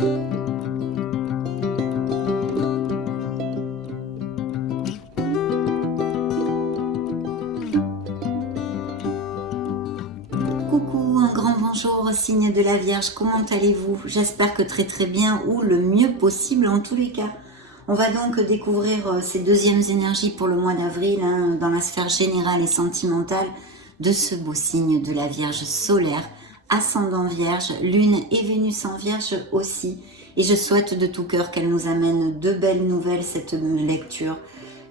Coucou, un grand bonjour au signe de la Vierge, comment allez-vous? J'espère que très bien ou le mieux possible en tous les cas. On va donc découvrir ces deuxièmes énergies pour le mois d'avril dans la sphère générale et sentimentale de ce beau signe de la Vierge solaire, ascendant Vierge, Lune et Vénus en Vierge aussi. Et je souhaite de tout cœur qu'elle nous amène de belles nouvelles, cette lecture,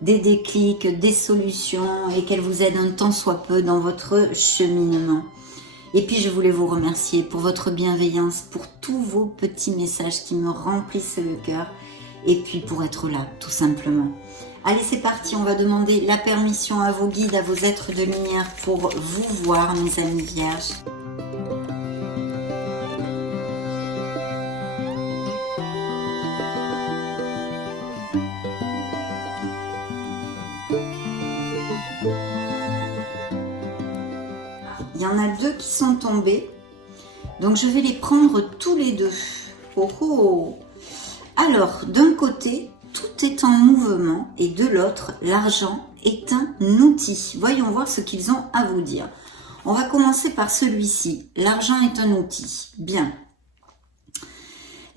des déclics, des solutions et qu'elle vous aide un tant soit peu dans votre cheminement. Et puis je voulais vous remercier pour votre bienveillance, pour tous vos petits messages qui me remplissent le cœur et puis pour être là, tout simplement. Allez, c'est parti, on va demander la permission à vos guides, à vos êtres de lumière pour vous voir, mes amis vierges. Il y en a deux qui sont tombés, donc je vais les prendre tous les deux. Oh oh! Alors, d'un côté, tout est en mouvement et de l'autre, l'argent est un outil. Voyons voir ce qu'ils ont à vous dire. On va commencer par celui-ci. L'argent est un outil. Bien.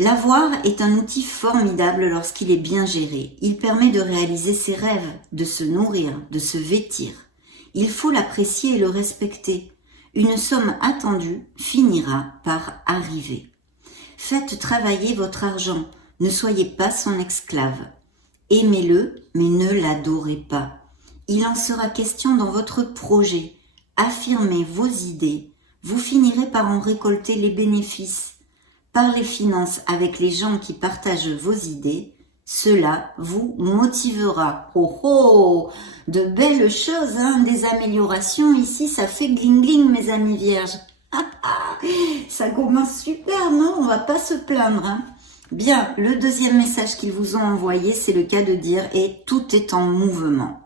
L'avoir est un outil formidable lorsqu'il est bien géré. Il permet de réaliser ses rêves, de se nourrir, de se vêtir. Il faut l'apprécier et le respecter. Une somme attendue finira par arriver. Faites travailler votre argent. Ne soyez pas son esclave. Aimez-le, mais ne l'adorez pas. Il en sera question dans votre projet. Affirmez vos idées. Vous finirez par en récolter les bénéfices. Par les finances avec les gens qui partagent vos idées, cela vous motivera. Oh oh! De belles choses, des améliorations. Ici, ça fait gling gling, mes amis vierges. Ça commence super, non? On va pas se plaindre, Bien, le deuxième message qu'ils vous ont envoyé, c'est le cas de dire « et tout est en mouvement ».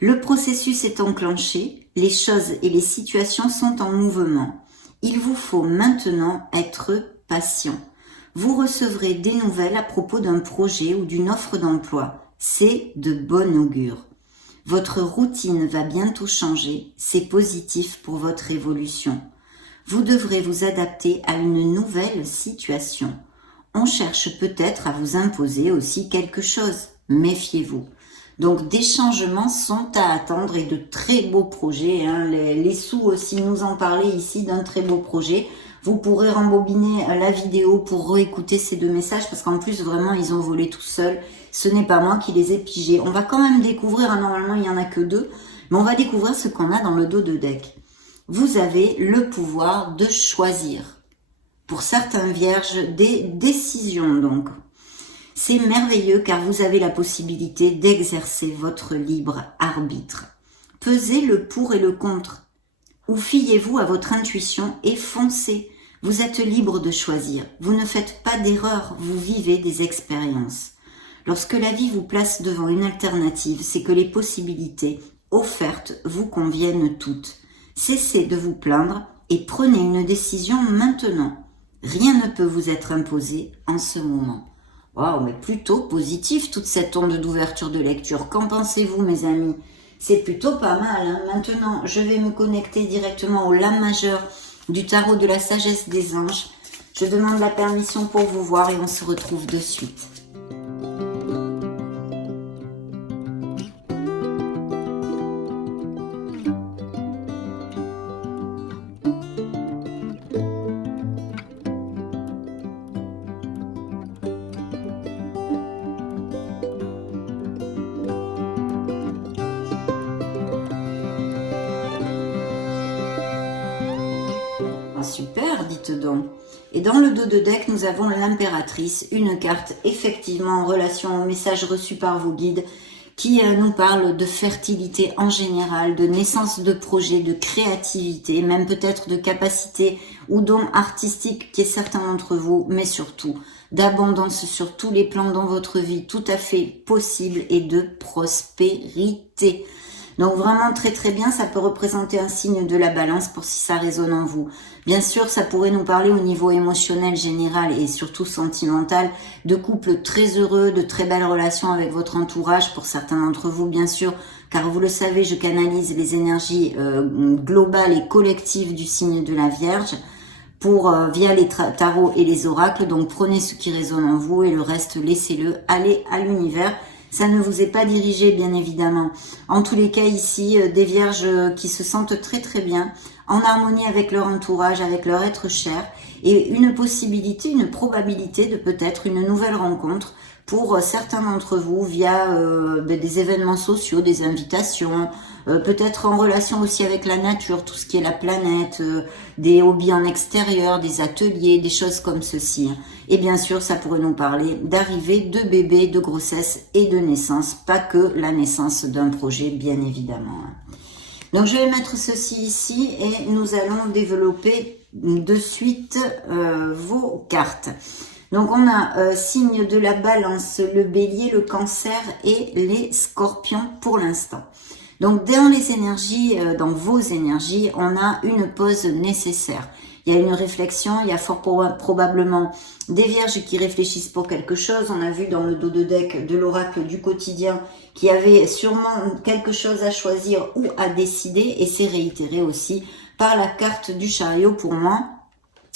Le processus est enclenché, les choses et les situations sont en mouvement. Il vous faut maintenant être patient. Vous recevrez des nouvelles à propos d'un projet ou d'une offre d'emploi. C'est de bon augure. Votre routine va bientôt changer, c'est positif pour votre évolution. Vous devrez vous adapter à une nouvelle situation. On cherche peut-être à vous imposer aussi quelque chose. Méfiez-vous. Donc des changements sont à attendre et de très beaux projets. Les sous aussi nous en parlaient ici d'un très beau projet. Vous pourrez rembobiner la vidéo pour réécouter ces deux messages parce qu'en plus vraiment ils ont volé tout seuls. Ce n'est pas moi qui les ai pigés. On va quand même découvrir, normalement il n'y en a que deux, mais on va découvrir ce qu'on a dans le dos de deck. Vous avez le pouvoir de choisir. Pour certains vierges, des décisions donc. C'est merveilleux car vous avez la possibilité d'exercer votre libre arbitre. Pesez le pour et le contre. Ou fiez-vous à votre intuition et foncez. Vous êtes libre de choisir. Vous ne faites pas d'erreur, vous vivez des expériences. Lorsque la vie vous place devant une alternative, c'est que les possibilités offertes vous conviennent toutes. Cessez de vous plaindre et prenez une décision maintenant. Rien ne peut vous être imposé en ce moment. Wow, mais plutôt positif toute cette onde d'ouverture de lecture. Qu'en pensez-vous, mes amis? C'est plutôt pas mal. Maintenant, je vais me connecter directement au lame majeur du tarot de la sagesse des anges. Je demande la permission pour vous voir et on se retrouve de suite. Super, dites donc. Et dans le dos de deck, nous avons l'impératrice, une carte effectivement en relation au message reçu par vos guides qui nous parle de fertilité en général, de naissance de projets, de créativité, même peut-être de capacité ou dons artistiques qui est certains d'entre vous, mais surtout d'abondance sur tous les plans dans votre vie, tout à fait possible, et de prospérité. Donc vraiment très très bien, ça peut représenter un signe de la balance pour si ça résonne en vous. Bien sûr, ça pourrait nous parler au niveau émotionnel général et surtout sentimental, de couples très heureux, de très belles relations avec votre entourage pour certains d'entre vous bien sûr, car vous le savez, je canalise les énergies globales et collectives du signe de la Vierge via les tarots et les oracles. Donc prenez ce qui résonne en vous et le reste laissez-le aller à l'univers. Ça ne vous est pas dirigé, bien évidemment. En tous les cas, ici, des vierges qui se sentent très très bien, en harmonie avec leur entourage, avec leur être cher, et une possibilité, une probabilité de peut-être une nouvelle rencontre pour certains d'entre vous via des événements sociaux, des invitations, peut-être en relation aussi avec la nature, tout ce qui est la planète, des hobbies en extérieur, des ateliers, des choses comme ceci. Et bien sûr, ça pourrait nous parler d'arrivée, de bébé, de grossesse et de naissance, pas que la naissance d'un projet, bien évidemment. Donc je vais mettre ceci ici et nous allons développer de suite vos cartes. Donc on a signe de la balance, le bélier, le cancer et les scorpions pour l'instant. Donc dans les énergies, dans vos énergies, on a une pause nécessaire. Il y a une réflexion, il y a fort probablement des vierges qui réfléchissent pour quelque chose. On a vu dans le dos de deck de l'oracle du quotidien qu'il y avait sûrement quelque chose à choisir ou à décider, et c'est réitéré aussi par la carte du chariot pour moi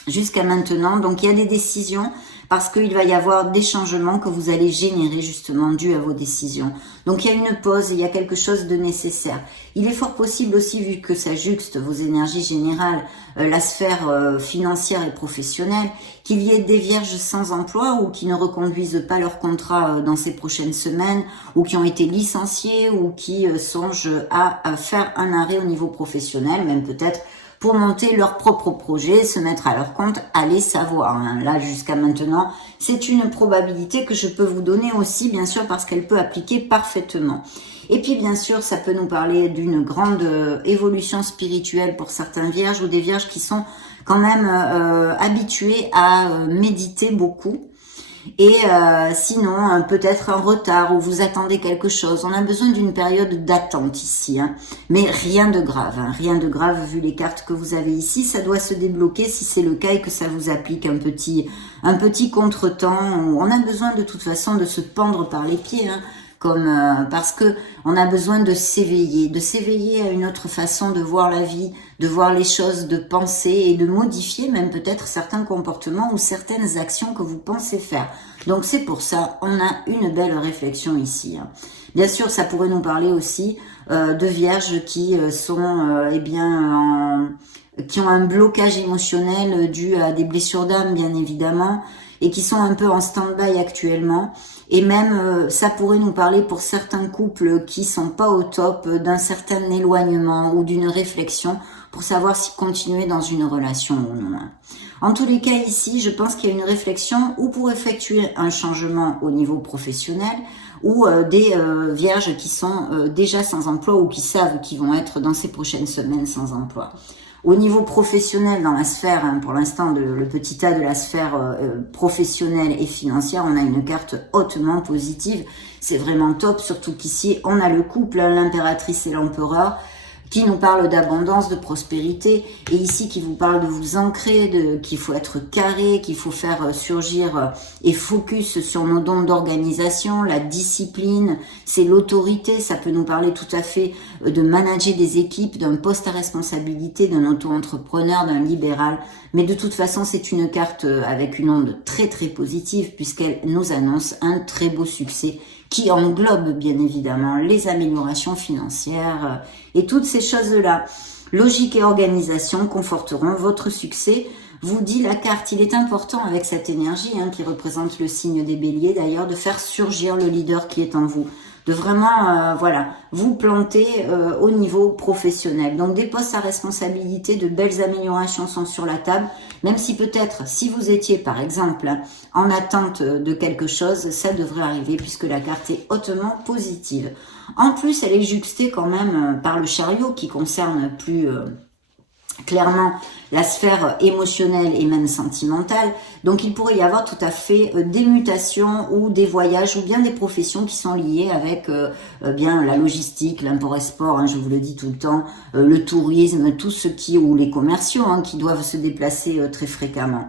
jusqu'à maintenant. Donc il y a des décisions parce qu'il va y avoir des changements que vous allez générer justement dû à vos décisions. Donc il y a une pause, il y a quelque chose de nécessaire. Il est fort possible aussi, vu que ça juxte vos énergies générales, la sphère financière et professionnelle, qu'il y ait des vierges sans emploi ou qui ne reconduisent pas leur contrat dans ces prochaines semaines, ou qui ont été licenciés, ou qui songent à faire un arrêt au niveau professionnel, même peut-être pour monter leur propre projet, se mettre à leur compte, allez savoir. Hein. Là, jusqu'à maintenant, c'est une probabilité que je peux vous donner aussi, bien sûr, parce qu'elle peut appliquer parfaitement. Et puis, bien sûr, ça peut nous parler d'une grande évolution spirituelle pour certains vierges, ou des vierges qui sont quand même habitués à méditer beaucoup. Et sinon, peut-être un retard où vous attendez quelque chose. On a besoin d'une période d'attente ici, hein. Mais rien de grave, hein. Rien de grave vu les cartes que vous avez ici. Ça doit se débloquer si c'est le cas et que ça vous applique un petit contretemps. On a besoin de toute façon de se pendre par les pieds, hein. Parce que on a besoin de s'éveiller à une autre façon de voir la vie, de voir les choses, de penser et de modifier même peut-être certains comportements ou certaines actions que vous pensez faire. Donc c'est pour ça, on a une belle réflexion ici, hein. Bien sûr, ça pourrait nous parler aussi de vierges qui sont qui ont un blocage émotionnel dû à des blessures d'âme, bien évidemment, et qui sont un peu en stand-by actuellement. Et même, ça pourrait nous parler pour certains couples qui sont pas au top d'un certain éloignement ou d'une réflexion pour savoir si continuer dans une relation ou non. En tous les cas, ici, je pense qu'il y a une réflexion ou pour effectuer un changement au niveau professionnel ou des vierges qui sont déjà sans emploi ou qui savent qu'ils vont être dans ces prochaines semaines sans emploi. Au niveau professionnel, dans la sphère, hein, pour l'instant, le petit A de la sphère professionnelle et financière, on a une carte hautement positive. C'est vraiment top, surtout qu'ici, on a le couple, hein, l'impératrice et l'empereur, qui nous parle d'abondance, de prospérité, et ici qui vous parle de vous ancrer, qu'il faut être carré, qu'il faut faire surgir et focus sur nos dons d'organisation, la discipline, c'est l'autorité, ça peut nous parler tout à fait de manager des équipes, d'un poste à responsabilité, d'un auto-entrepreneur, d'un libéral, mais de toute façon c'est une carte avec une onde très très positive puisqu'elle nous annonce un très beau succès qui englobe bien évidemment les améliorations financières et toutes ces choses-là. Logique et organisation conforteront votre succès, vous dit la carte. Il est important avec cette énergie qui représente le signe des béliers d'ailleurs, de faire surgir le leader qui est en vous, de vraiment vous planter au niveau professionnel. Donc des postes à responsabilité, de belles améliorations sont sur la table, même si peut-être si vous étiez par exemple en attente de quelque chose, ça devrait arriver puisque la carte est hautement positive. En plus, elle est juxtée quand même par le chariot qui concerne plus clairement la sphère émotionnelle et même sentimentale. Donc il pourrait y avoir tout à fait des mutations ou des voyages ou bien des professions qui sont liées avec bien la logistique, l'import-export, hein, je vous le dis tout le temps, le tourisme, tout ce qui, ou les commerciaux hein, qui doivent se déplacer très fréquemment.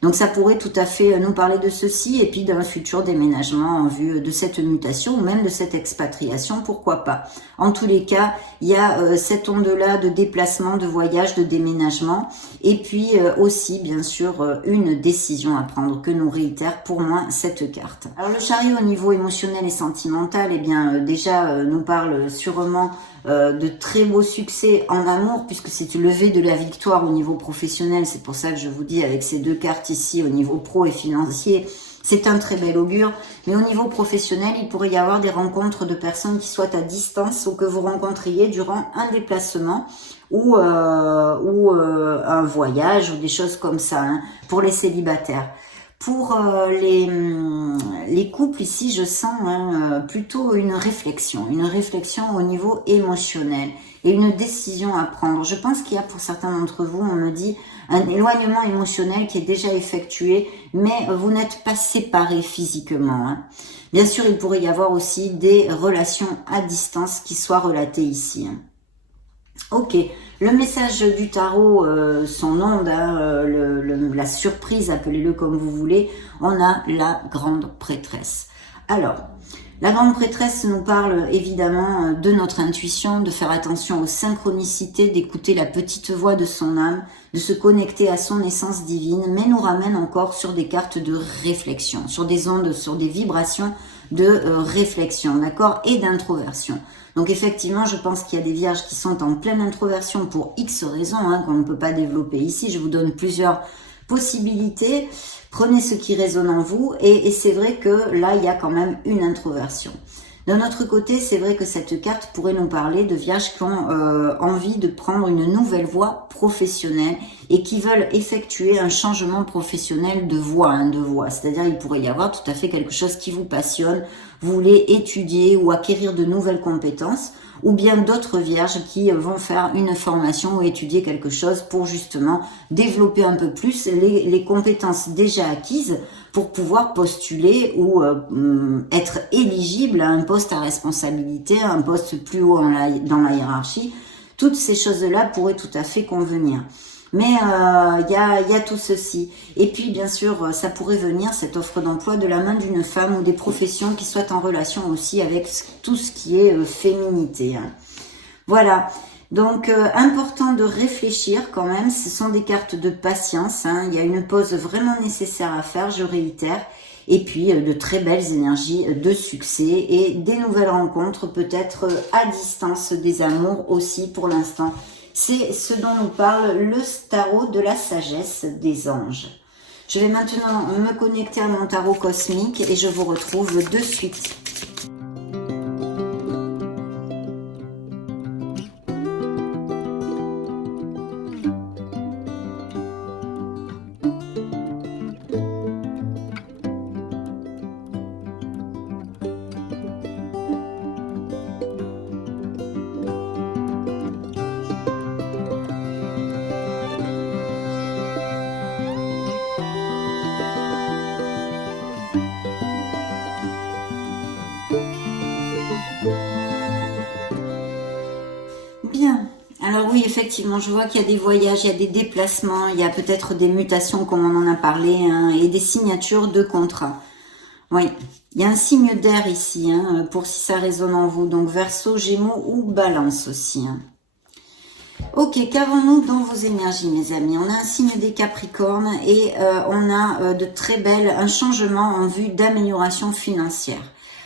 Donc ça pourrait tout à fait nous parler de ceci et puis d'un futur déménagement en vue de cette mutation ou même de cette expatriation, pourquoi pas. En tous les cas, il y a cette onde-là de déplacement, de voyage, de déménagement et puis aussi bien sûr une décision à prendre que nous réitère pour moi cette carte. Alors le chariot au niveau émotionnel et sentimental, eh bien déjà nous parle sûrement de très beaux succès en amour puisque c'est le lever de la victoire au niveau professionnel. C'est pour ça que je vous dis avec ces deux cartes ici au niveau pro et financier, c'est un très bel augure. Mais au niveau professionnel, il pourrait y avoir des rencontres de personnes qui soient à distance ou que vous rencontriez durant un déplacement ou un voyage ou des choses comme ça hein, pour les célibataires. Pour les couples ici, je sens hein, plutôt une réflexion au niveau émotionnel et une décision à prendre. Je pense qu'il y a pour certains d'entre vous, on me dit, un éloignement émotionnel qui est déjà effectué, mais vous n'êtes pas séparés physiquement. Hein. Bien sûr, il pourrait y avoir aussi des relations à distance qui soient relatées ici. Hein. Ok, le message du tarot, son onde, hein, la surprise, appelez-le comme vous voulez, on a la grande prêtresse. Alors, la grande prêtresse nous parle évidemment de notre intuition, de faire attention aux synchronicités, d'écouter la petite voix de son âme, de se connecter à son essence divine, mais nous ramène encore sur des cartes de réflexion, sur des ondes, sur des vibrations de réflexion, d'accord, et d'introversion. Donc effectivement, je pense qu'il y a des vierges qui sont en pleine introversion pour X raisons, hein, qu'on ne peut pas développer ici. Je vous donne plusieurs possibilités. Prenez ce qui résonne en vous et c'est vrai que là, il y a quand même une introversion. D'un autre côté, c'est vrai que cette carte pourrait nous parler de vierges qui ont envie de prendre une nouvelle voie professionnelle et qui veulent effectuer un changement professionnel de voie, hein, de voie. C'est-à-dire, il pourrait y avoir tout à fait quelque chose qui vous passionne, vous voulez étudier ou acquérir de nouvelles compétences, ou bien d'autres vierges qui vont faire une formation ou étudier quelque chose pour justement développer un peu plus les compétences déjà acquises pour pouvoir postuler ou être éligible à un poste à responsabilité, à un poste plus haut dans la hiérarchie. Toutes ces choses-là pourraient tout à fait convenir. Mais il y a tout ceci. Et puis, bien sûr, ça pourrait venir, cette offre d'emploi, de la main d'une femme ou des professions qui soient en relation aussi avec tout ce qui est féminité. Hein. Voilà. Donc, important de réfléchir quand même. Ce sont des cartes de patience. Hein. Il y a une pause vraiment nécessaire à faire, je réitère. Et puis, de très belles énergies de succès et des nouvelles rencontres, peut-être à distance, des amours aussi pour l'instant. C'est ce dont nous parle le tarot de la sagesse des anges. Je vais maintenant me connecter à mon tarot cosmique et je vous retrouve de suite. Bien. Alors oui, effectivement, je vois qu'il y a des voyages, il y a des déplacements, il y a peut-être des mutations comme on en a parlé, hein, et des signatures de contrats. Oui, il y a un signe d'air ici, hein, pour si ça résonne en vous. Donc Verseau, Gémeaux ou Balance aussi. Hein. Ok, qu'avons-nous dans vos énergies, mes amis? On a un signe des Capricornes et on a de très belles, un changement en vue d'amélioration financière.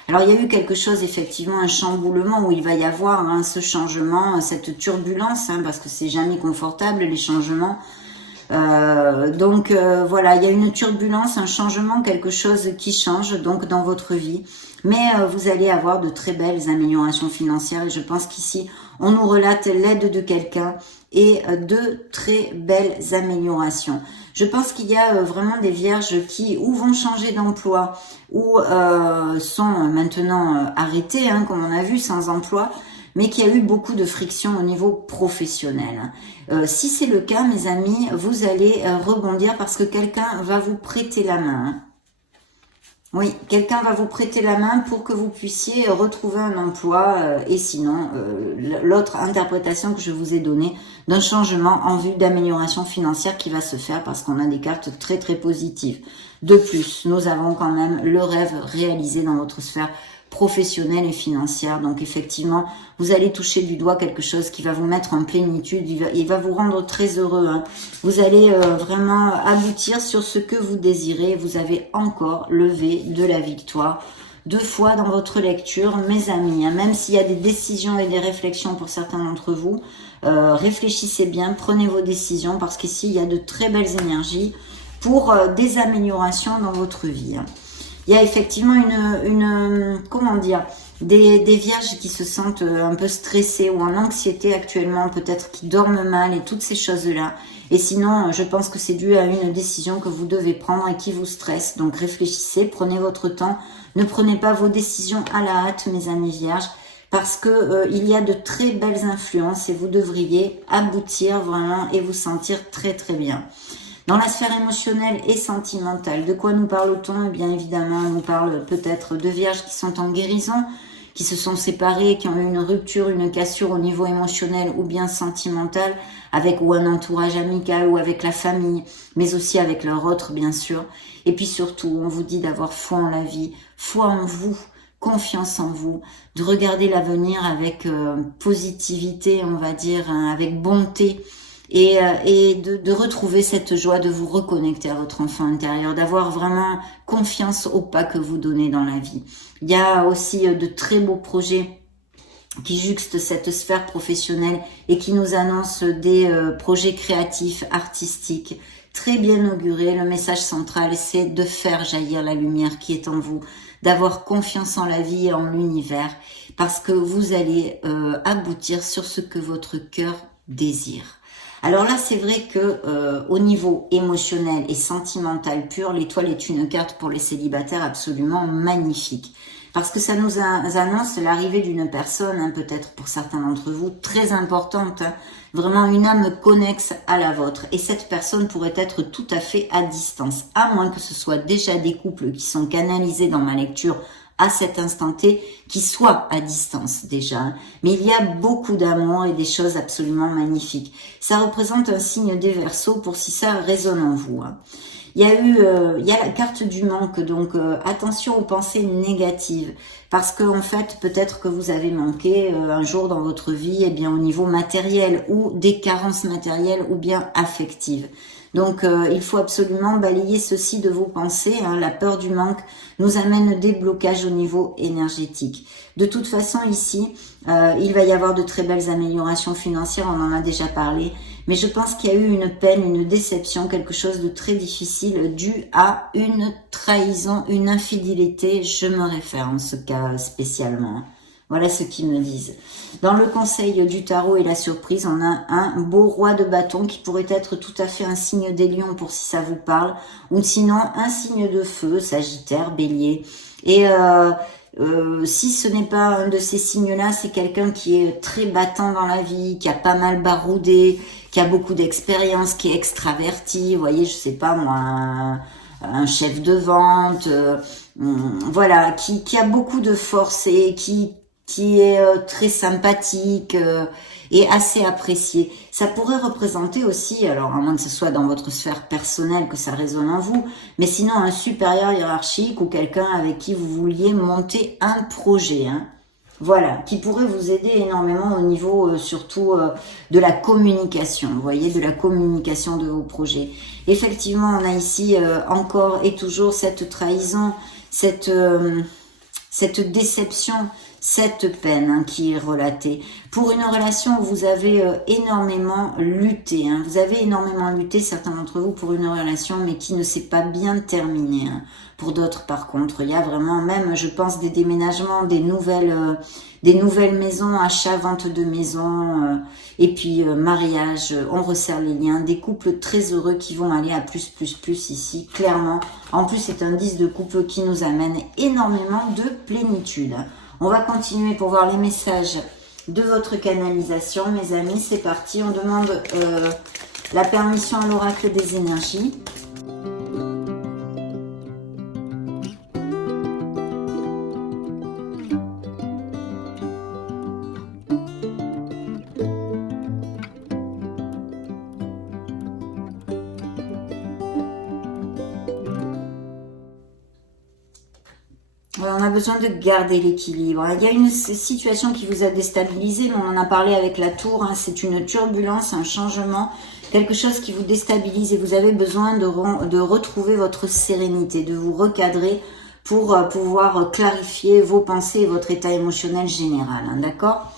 Alors, il y a eu quelque chose, effectivement, un chamboulement où il va y avoir hein, ce changement, cette turbulence, hein, parce que c'est jamais confortable, les changements. Donc, voilà, il y a une turbulence, un changement, quelque chose qui change donc dans votre vie. Mais vous allez avoir de très belles améliorations financières et je pense qu'ici, on nous relate l'aide de quelqu'un et de très belles améliorations. Je pense qu'il y a vraiment des vierges qui ou vont changer d'emploi ou sont maintenant arrêtées, hein, comme on a vu, sans emploi. mais qu'il y a eu beaucoup de friction au niveau professionnel. Si c'est le cas, mes amis, vous allez rebondir parce que quelqu'un va vous prêter la main. Oui, quelqu'un va vous prêter la main pour que vous puissiez retrouver un emploi et sinon, l'autre interprétation que je vous ai donnée d'un changement en vue d'amélioration financière qui va se faire parce qu'on a des cartes très très positives. De plus, nous avons quand même le rêve réalisé dans votre sphère professionnelle et financière. Donc effectivement, vous allez toucher du doigt quelque chose qui va vous mettre en plénitude, il va vous rendre très heureux. Hein. Vous allez vraiment aboutir sur ce que vous désirez. Vous avez encore levé de la victoire 2 fois dans votre lecture, mes amis. Hein. Même s'il y a des décisions et des réflexions pour certains d'entre vous, réfléchissez bien, prenez vos décisions parce qu'ici, il y a de très belles énergies pour des améliorations dans votre vie. Hein. Il y a effectivement comment dire, des vierges qui se sentent un peu stressées ou en anxiété actuellement, peut-être qui dorment mal et toutes ces choses-là. Et sinon, je pense que c'est dû à une décision que vous devez prendre et qui vous stresse. Donc réfléchissez, prenez votre temps. Ne prenez pas vos décisions à la hâte, mes amis vierges, parce que il y a de très belles influences et vous devriez aboutir vraiment et vous sentir très très bien. Dans la sphère émotionnelle et sentimentale, de quoi nous parle-t-on? Eh bien évidemment, on nous parle peut-être de vierges qui sont en guérison, qui se sont séparées, qui ont eu une rupture, une cassure au niveau émotionnel ou bien sentimental, avec ou un entourage amical ou avec la famille, mais aussi avec leur autre bien sûr. Et puis surtout, on vous dit d'avoir foi en la vie, foi en vous, confiance en vous, de regarder l'avenir avec positivité, on va dire, hein, avec bonté. Et de retrouver cette joie, de vous reconnecter à votre enfant intérieur, d'avoir vraiment confiance au pas que vous donnez dans la vie. Il y a aussi de très beaux projets qui juxtent cette sphère professionnelle et qui nous annoncent des projets créatifs, artistiques, très bien augurés. Le message central, c'est de faire jaillir la lumière qui est en vous, d'avoir confiance en la vie et en l'univers, parce que vous allez aboutir sur ce que votre cœur désire. Alors là, c'est vrai que au niveau émotionnel et sentimental pur, l'étoile est une carte pour les célibataires absolument magnifique. Parce que ça nous annonce l'arrivée d'une personne, hein, peut-être pour certains d'entre vous, très importante, hein, vraiment une âme connexe à la vôtre. Et cette personne pourrait être tout à fait à distance, à moins que ce soit déjà des couples qui sont canalisés dans ma lecture à cet instant T, qui soient à distance déjà. Mais il y a beaucoup d'amour et des choses absolument magnifiques. Ça représente un signe des Verseaux pour si ça résonne en vous. Hein. Il y a la carte du manque, donc attention aux pensées négatives, parce que en fait, peut-être que vous avez manqué un jour dans votre vie, eh bien au niveau matériel ou des carences matérielles ou bien affectives. Donc il faut absolument balayer ceci de vos pensées. Hein. La peur du manque nous amène des blocages au niveau énergétique. De toute façon ici, il va y avoir de très belles améliorations financières, on en a déjà parlé. Mais je pense qu'il y a eu une peine, une déception, quelque chose de très difficile dû à une trahison, une infidélité. Je me réfère en ce cas spécialement. Voilà ce qu'ils me disent. Dans le conseil du tarot et la surprise, on a un beau roi de bâton qui pourrait être tout à fait un signe des lions pour si ça vous parle. Ou sinon un signe de feu, Sagittaire, Bélier. Et si ce n'est pas un de ces signes-là, c'est quelqu'un qui est très battant dans la vie, qui a pas mal baroudé, qui a beaucoup d'expérience, qui est extraverti, vous voyez, je sais pas moi, un chef de vente, voilà, qui a beaucoup de force et qui est très sympathique et assez apprécié. Ça pourrait représenter aussi, alors à moins que ce soit dans votre sphère personnelle que ça résonne en vous, mais sinon un supérieur hiérarchique ou quelqu'un avec qui vous vouliez monter un projet, hein. Voilà, qui pourrait vous aider énormément au niveau surtout de la communication, vous voyez, de la communication de vos projets. Effectivement, on a ici encore et toujours cette trahison, cette déception, cette peine hein, qui est relatée. Pour une relation où vous avez énormément lutté, hein, vous avez énormément lutté, certains d'entre vous, pour une relation, mais qui ne s'est pas bien terminée. Hein. Pour d'autres, par contre, il y a vraiment même, je pense, des déménagements, des nouvelles maisons, achats, vente de maisons, et puis mariage, on resserre les liens, des couples très heureux qui vont aller à plus ici, clairement. En plus, c'est un 10 de couple qui nous amène énormément de plénitude. On va continuer pour voir les messages de votre canalisation, mes amis. C'est parti, on demande la permission à l'oracle des énergies. On a besoin de garder l'équilibre. Il y a une situation qui vous a déstabilisé, mais on en a parlé avec la tour. C'est une turbulence, un changement, quelque chose qui vous déstabilise et vous avez besoin de retrouver votre sérénité, de vous recadrer pour pouvoir clarifier vos pensées et votre état émotionnel général. D'accord ?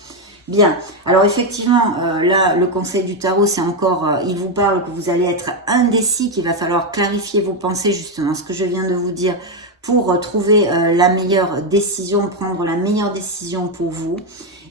Bien, alors effectivement, là, le conseil du tarot, c'est encore, il vous parle que vous allez être indécis, qu'il va falloir clarifier vos pensées, justement, ce que je viens de vous dire, pour trouver la meilleure décision, prendre la meilleure décision pour vous.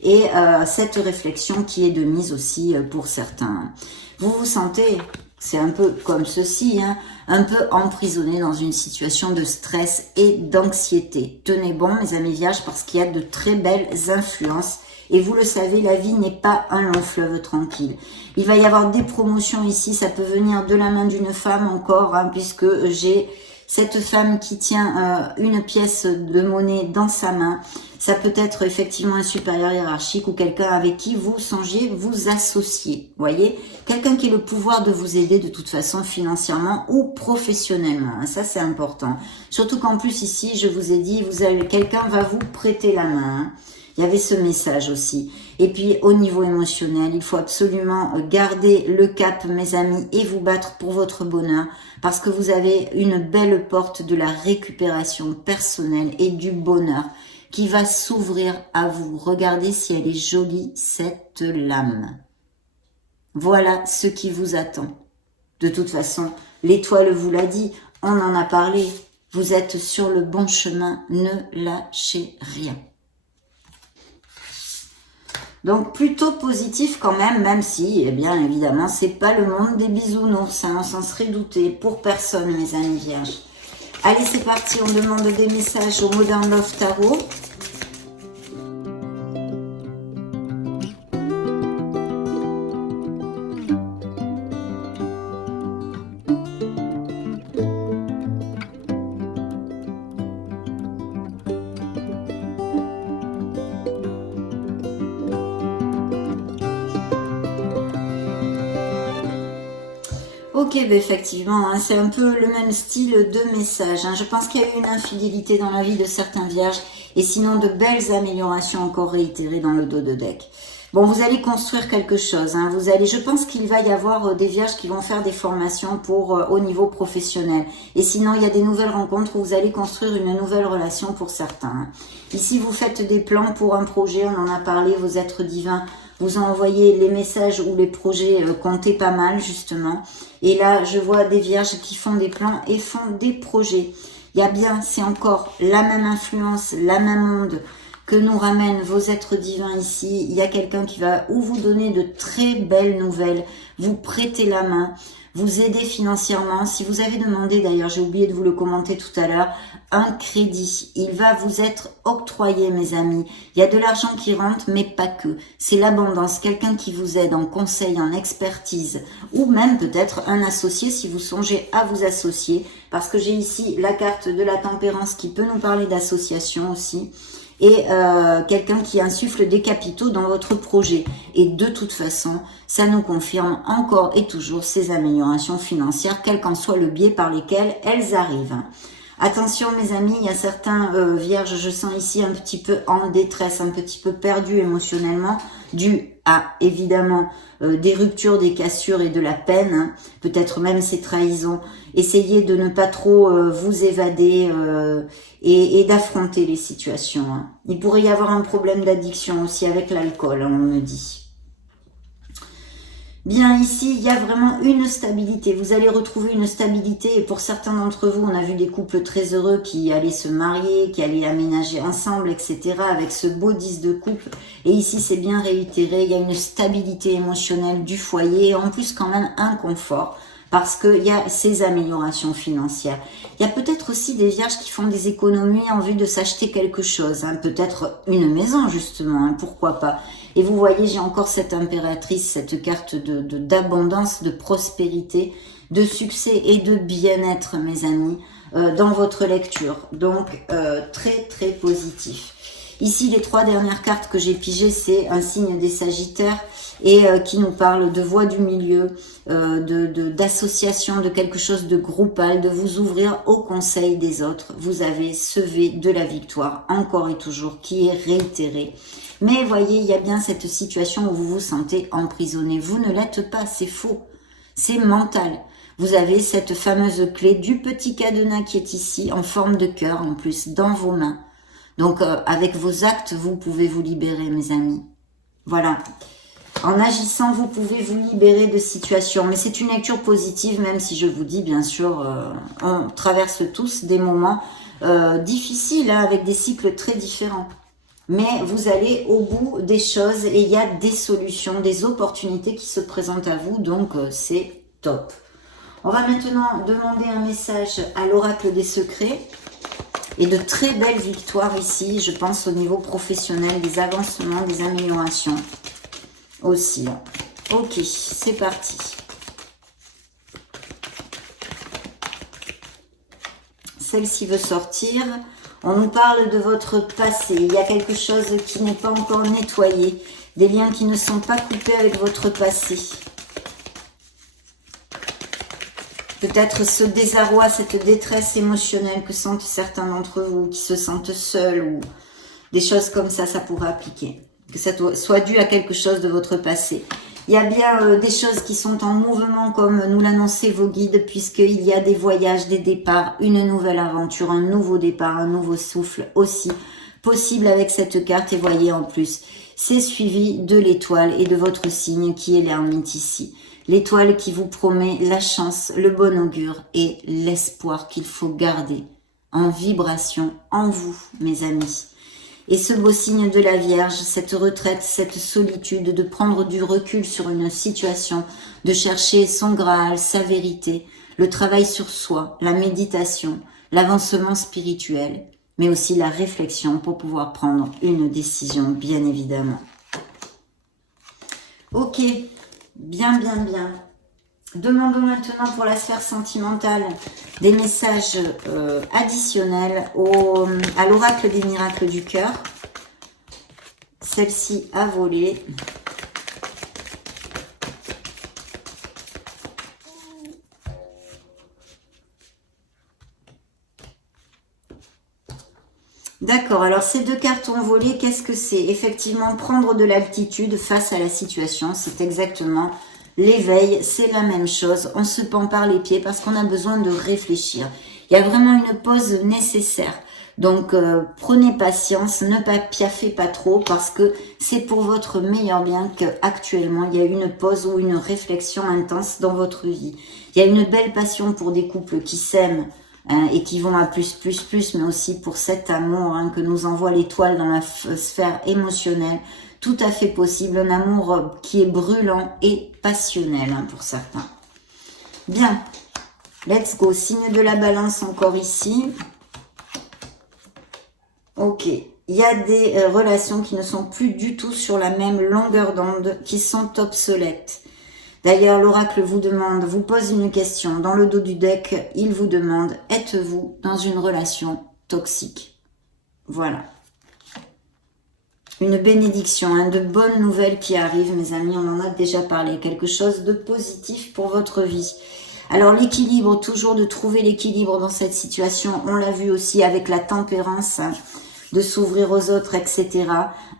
Et cette réflexion qui est de mise aussi pour certains. Vous vous sentez, c'est un peu comme ceci, un peu emprisonné dans une situation de stress et d'anxiété. Tenez bon, mes amis vierges, parce qu'il y a de très belles influences. Et vous le savez, la vie n'est pas un long fleuve tranquille. Il va y avoir des promotions ici, ça peut venir de la main d'une femme encore, puisque j'ai cette femme qui tient une pièce de monnaie dans sa main. Ça peut être effectivement un supérieur hiérarchique ou quelqu'un avec qui vous songiez vous associer. Voyez, quelqu'un qui a le pouvoir de vous aider de toute façon financièrement ou professionnellement. Ça, c'est important. Surtout qu'en plus ici, je vous ai dit, quelqu'un va vous prêter la main. Il y avait ce message aussi. Et puis, au niveau émotionnel, il faut absolument garder le cap, mes amis, et vous battre pour votre bonheur, parce que vous avez une belle porte de la récupération personnelle et du bonheur qui va s'ouvrir à vous. Regardez si elle est jolie, cette lame. Voilà ce qui vous attend. De toute façon, l'étoile vous l'a dit, on en a parlé. Vous êtes sur le bon chemin, ne lâchez rien. Donc plutôt positif quand même si, bien évidemment, c'est pas le monde des bisounours, on s'en serait douté, pour personne, mes amis vierges. Allez, c'est parti, on demande des messages au Modern Love Tarot. Ok, effectivement, c'est un peu le même style de message. Je pense qu'il y a eu une infidélité dans la vie de certains vierges et sinon de belles améliorations encore réitérées dans le dos de deck. Bon, vous allez construire quelque chose. Je pense qu'il va y avoir des vierges qui vont faire des formations au niveau professionnel. Et sinon, il y a des nouvelles rencontres où vous allez construire une nouvelle relation pour certains. Ici, vous faites des plans pour un projet, on en a parlé, vos êtres divins vous envoyez les messages ou les projets comptez pas mal, justement. Et là, je vois des vierges qui font des plans et font des projets. Il y a bien, c'est encore la même influence, la même onde que nous ramènent vos êtres divins ici. Il y a quelqu'un qui va vous donner de très belles nouvelles, vous prêter la main, vous aider financièrement. Si vous avez demandé, d'ailleurs, j'ai oublié de vous le commenter tout à l'heure, un crédit, il va vous être octroyé, mes amis. Il y a de l'argent qui rentre, mais pas que. C'est l'abondance, quelqu'un qui vous aide en conseil, en expertise, ou même peut-être un associé si vous songez à vous associer, parce que j'ai ici la carte de la tempérance qui peut nous parler d'association aussi. Et quelqu'un qui insuffle des capitaux dans votre projet. Et de toute façon, ça nous confirme encore et toujours ces améliorations financières, quel qu'en soit le biais par lesquels elles arrivent. Attention mes amis, il y a certains vierges, je sens ici un petit peu en détresse, un petit peu perdu émotionnellement, dû à évidemment des ruptures, des cassures et de la peine, peut-être même ces trahisons. Essayez de ne pas trop vous évader et d'affronter les situations. Il pourrait y avoir un problème d'addiction aussi avec l'alcool, on me dit. Bien, ici, il y a vraiment une stabilité. Vous allez retrouver une stabilité et pour certains d'entre vous, on a vu des couples très heureux qui allaient se marier, qui allaient aménager ensemble, etc. avec ce beau 10 de couple. Et ici, c'est bien réitéré, il y a une stabilité émotionnelle du foyer et en plus quand même un confort parce qu'il y a ces améliorations financières. Il y a peut-être aussi des vierges qui font des économies en vue de s'acheter quelque chose, hein, peut-être une maison justement, hein, pourquoi pas. Et vous voyez, j'ai encore cette impératrice, cette carte d'abondance, de prospérité, de succès et de bien-être, mes amis, dans votre lecture. Donc, très très positif. Ici, les 3 dernières cartes que j'ai pigées, c'est un signe des Sagittaires et qui nous parle de voie du milieu, d'association, de quelque chose de groupal, de vous ouvrir au conseil des autres. Vous avez ce V de la victoire, encore et toujours, qui est réitéré. Mais voyez, il y a bien cette situation où vous vous sentez emprisonné. Vous ne l'êtes pas, c'est faux. C'est mental. Vous avez cette fameuse clé du petit cadenas qui est ici, en forme de cœur en plus, dans vos mains. Donc, avec vos actes, vous pouvez vous libérer, mes amis. Voilà. En agissant, vous pouvez vous libérer de situations. Mais c'est une lecture positive, même si je vous dis, bien sûr, on traverse tous des moments difficiles, hein, avec des cycles très différents. Mais vous allez au bout des choses et il y a des solutions, des opportunités qui se présentent à vous. Donc, c'est top. On va maintenant demander un message à l'oracle des secrets. Et de très belles victoires ici, je pense au niveau professionnel, des avancements, des améliorations aussi. Ok, c'est parti. Celle-ci veut sortir. On nous parle de votre passé. Il y a quelque chose qui n'est pas encore nettoyé. Des liens qui ne sont pas coupés avec votre passé. Peut-être ce désarroi, cette détresse émotionnelle que sentent certains d'entre vous, qui se sentent seuls ou des choses comme ça, ça pourrait appliquer. Que ça soit dû à quelque chose de votre passé. Il y a bien des choses qui sont en mouvement comme nous l'annonçaient vos guides, puisqu'il y a des voyages, des départs, une nouvelle aventure, un nouveau départ, un nouveau souffle aussi possible avec cette carte. Et voyez en plus, c'est suivi de l'étoile et de votre signe qui est l'ermite ici. L'étoile qui vous promet la chance, le bon augure et l'espoir qu'il faut garder en vibration en vous, mes amis. Et ce beau signe de la Vierge, cette retraite, cette solitude, de prendre du recul sur une situation, de chercher son Graal, sa vérité, le travail sur soi, la méditation, l'avancement spirituel, mais aussi la réflexion pour pouvoir prendre une décision, bien évidemment. Ok. Bien, bien, bien. Demandons maintenant pour la sphère sentimentale des messages additionnels à l'oracle des miracles du cœur. Celle-ci a volé. D'accord, alors ces 2 cartes ont volé, qu'est-ce que c'est? Effectivement, prendre de l'altitude face à la situation, c'est exactement l'éveil, c'est la même chose. On se pend par les pieds parce qu'on a besoin de réfléchir. Il y a vraiment une pause nécessaire. Donc, prenez patience, ne pas piaffer pas trop parce que c'est pour votre meilleur bien qu'actuellement, il y a une pause ou une réflexion intense dans votre vie. Il y a une belle passion pour des couples qui s'aiment, et qui vont à plus, mais aussi pour cet amour que nous envoie l'étoile dans la sphère émotionnelle, tout à fait possible, un amour qui est brûlant et passionnel pour certains. Bien, let's go, signe de la balance encore ici. Ok, il y a des relations qui ne sont plus du tout sur la même longueur d'onde, qui sont obsolètes. D'ailleurs, l'oracle vous pose une question. Dans le dos du deck, il vous demande, êtes-vous dans une relation toxique? Voilà. Une bénédiction, de bonnes nouvelles qui arrivent, mes amis, on en a déjà parlé. Quelque chose de positif pour votre vie. Alors, l'équilibre, toujours de trouver l'équilibre dans cette situation. On l'a vu aussi avec la tempérance, de s'ouvrir aux autres, etc.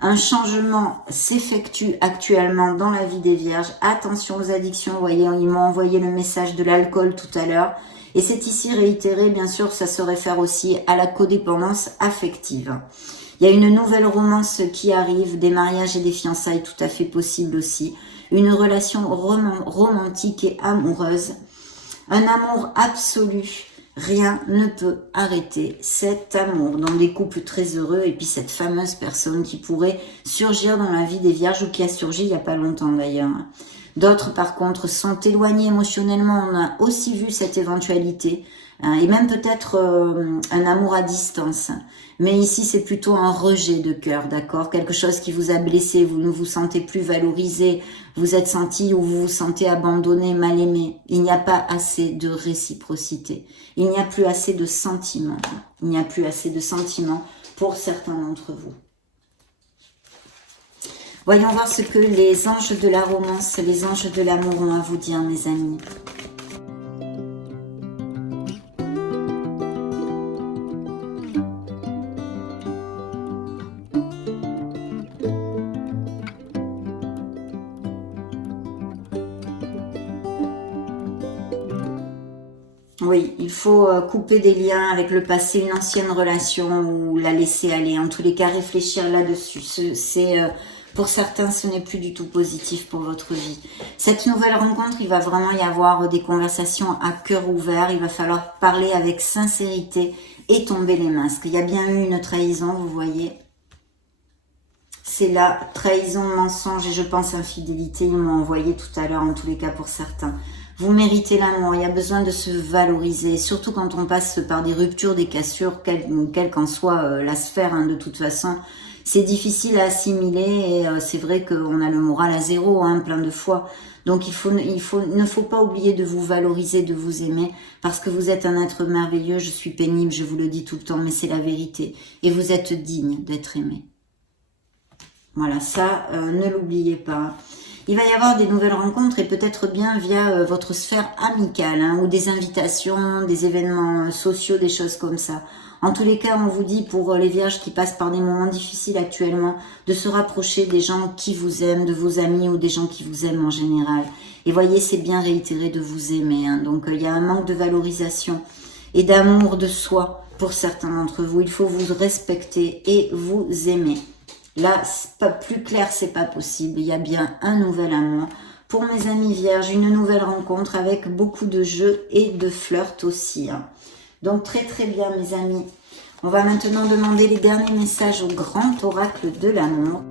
Un changement s'effectue actuellement dans la vie des vierges. Attention aux addictions, vous voyez, ils m'ont envoyé le message de l'alcool tout à l'heure. Et c'est ici réitéré, bien sûr, ça se réfère aussi à la codépendance affective. Il y a une nouvelle romance qui arrive, des mariages et des fiançailles tout à fait possibles aussi. Une relation romantique et amoureuse. Un amour absolu. Rien ne peut arrêter cet amour dans des couples très heureux et puis cette fameuse personne qui pourrait surgir dans la vie des vierges ou qui a surgi il n'y a pas longtemps d'ailleurs. D'autres, par contre, sont éloignés émotionnellement. On a aussi vu cette éventualité. Et même peut-être un amour à distance. Mais ici, c'est plutôt un rejet de cœur, d'accord? Quelque chose qui vous a blessé, vous ne vous sentez plus valorisé, vous êtes senti ou vous vous sentez abandonné, mal aimé. Il n'y a pas assez de réciprocité. Il n'y a plus assez de sentiments. Il n'y a plus assez de sentiments pour certains d'entre vous. Voyons voir ce que les anges de la romance, les anges de l'amour ont à vous dire, mes amis. Oui, il faut couper des liens avec le passé, une ancienne relation ou la laisser aller. En tous les cas, réfléchir là-dessus. Pour certains, ce n'est plus du tout positif pour votre vie. Cette nouvelle rencontre, il va vraiment y avoir des conversations à cœur ouvert. Il va falloir parler avec sincérité et tomber les masques. Il y a bien eu une trahison, vous voyez. C'est la trahison, mensonge et je pense infidélité. Ils m'ont envoyé tout à l'heure, en tous les cas pour certains. Vous méritez l'amour, il y a besoin de se valoriser, surtout quand on passe par des ruptures, des cassures, quelle qu'en soit la sphère, hein, de toute façon. C'est difficile à assimiler et c'est vrai qu'on a le moral à zéro, hein, plein de fois. Donc ne faut pas oublier de vous valoriser, de vous aimer, parce que vous êtes un être merveilleux, je suis pénible, je vous le dis tout le temps, mais c'est la vérité. Et vous êtes digne d'être aimé. Voilà, ça, ne l'oubliez pas. Il va y avoir des nouvelles rencontres et peut-être bien via votre sphère amicale, hein, ou des invitations, des événements sociaux, des choses comme ça. En tous les cas, on vous dit pour les vierges qui passent par des moments difficiles actuellement, de se rapprocher des gens qui vous aiment, de vos amis ou des gens qui vous aiment en général. Et voyez, c'est bien réitéré de vous aimer. Hein. Donc, il y a un manque de valorisation et d'amour de soi pour certains d'entre vous. Il faut vous respecter et vous aimer. Là, pas plus clair, c'est pas possible. Il y a bien un nouvel amour. Pour mes amis vierges, une nouvelle rencontre avec beaucoup de jeux et de flirt aussi. Hein. Donc très très bien mes amis. On va maintenant demander les derniers messages au grand oracle de l'amour.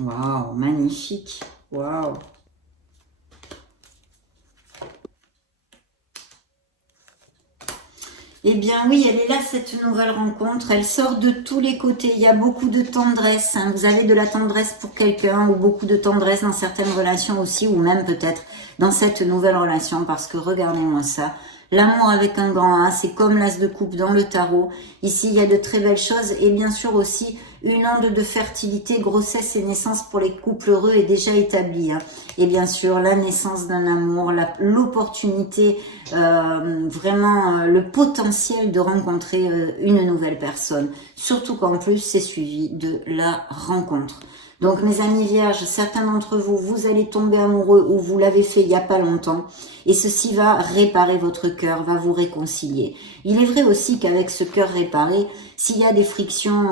Waouh, magnifique. Waouh. Eh bien oui, elle est là cette nouvelle rencontre, elle sort de tous les côtés, il y a beaucoup de tendresse, hein. Vous avez de la tendresse pour quelqu'un ou beaucoup de tendresse dans certaines relations aussi ou même peut-être dans cette nouvelle relation parce que regardez-moi ça, l'amour avec un grand A, c'est comme l'as de coupe dans le tarot, ici il y a de très belles choses et bien sûr aussi une onde de fertilité, grossesse et naissance pour les couples heureux est déjà établie. Hein. Et bien sûr, la naissance d'un amour, l'opportunité, vraiment le potentiel de rencontrer une nouvelle personne. Surtout qu'en plus, c'est suivi de la rencontre. Donc mes amis vierges, certains d'entre vous, vous allez tomber amoureux ou vous l'avez fait il n'y a pas longtemps et ceci va réparer votre cœur, va vous réconcilier. Il est vrai aussi qu'avec ce cœur réparé, s'il y a des frictions,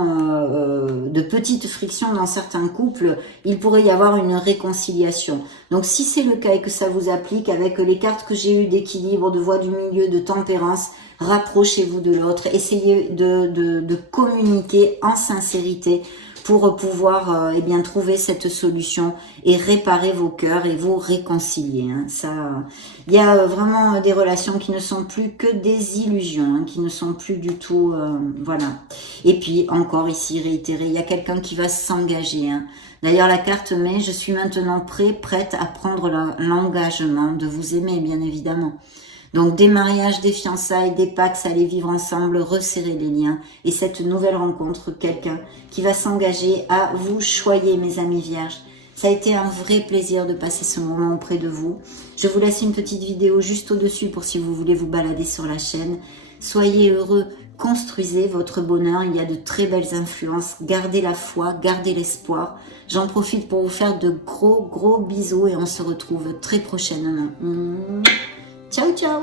de petites frictions dans certains couples, il pourrait y avoir une réconciliation. Donc si c'est le cas et que ça vous applique avec les cartes que j'ai eues d'équilibre, de voie du milieu, de tempérance, rapprochez-vous de l'autre, essayez de communiquer en sincérité pour pouvoir eh bien trouver cette solution et réparer vos cœurs et vous réconcilier. Hein. Ça, il y a vraiment des relations qui ne sont plus que des illusions, hein, qui ne sont plus du tout, voilà. Et puis encore ici réitéré, il y a quelqu'un qui va s'engager. Hein. D'ailleurs la carte met, je suis maintenant prête à prendre l'engagement de vous aimer, bien évidemment. Donc des mariages, des fiançailles, des pax, aller vivre ensemble, resserrer les liens. Et cette nouvelle rencontre, quelqu'un qui va s'engager à vous choyer, mes amis vierges. Ça a été un vrai plaisir de passer ce moment auprès de vous. Je vous laisse une petite vidéo juste au-dessus pour si vous voulez vous balader sur la chaîne. Soyez heureux, construisez votre bonheur. Il y a de très belles influences. Gardez la foi, gardez l'espoir. J'en profite pour vous faire de gros bisous et on se retrouve très prochainement. Ciao, ciao!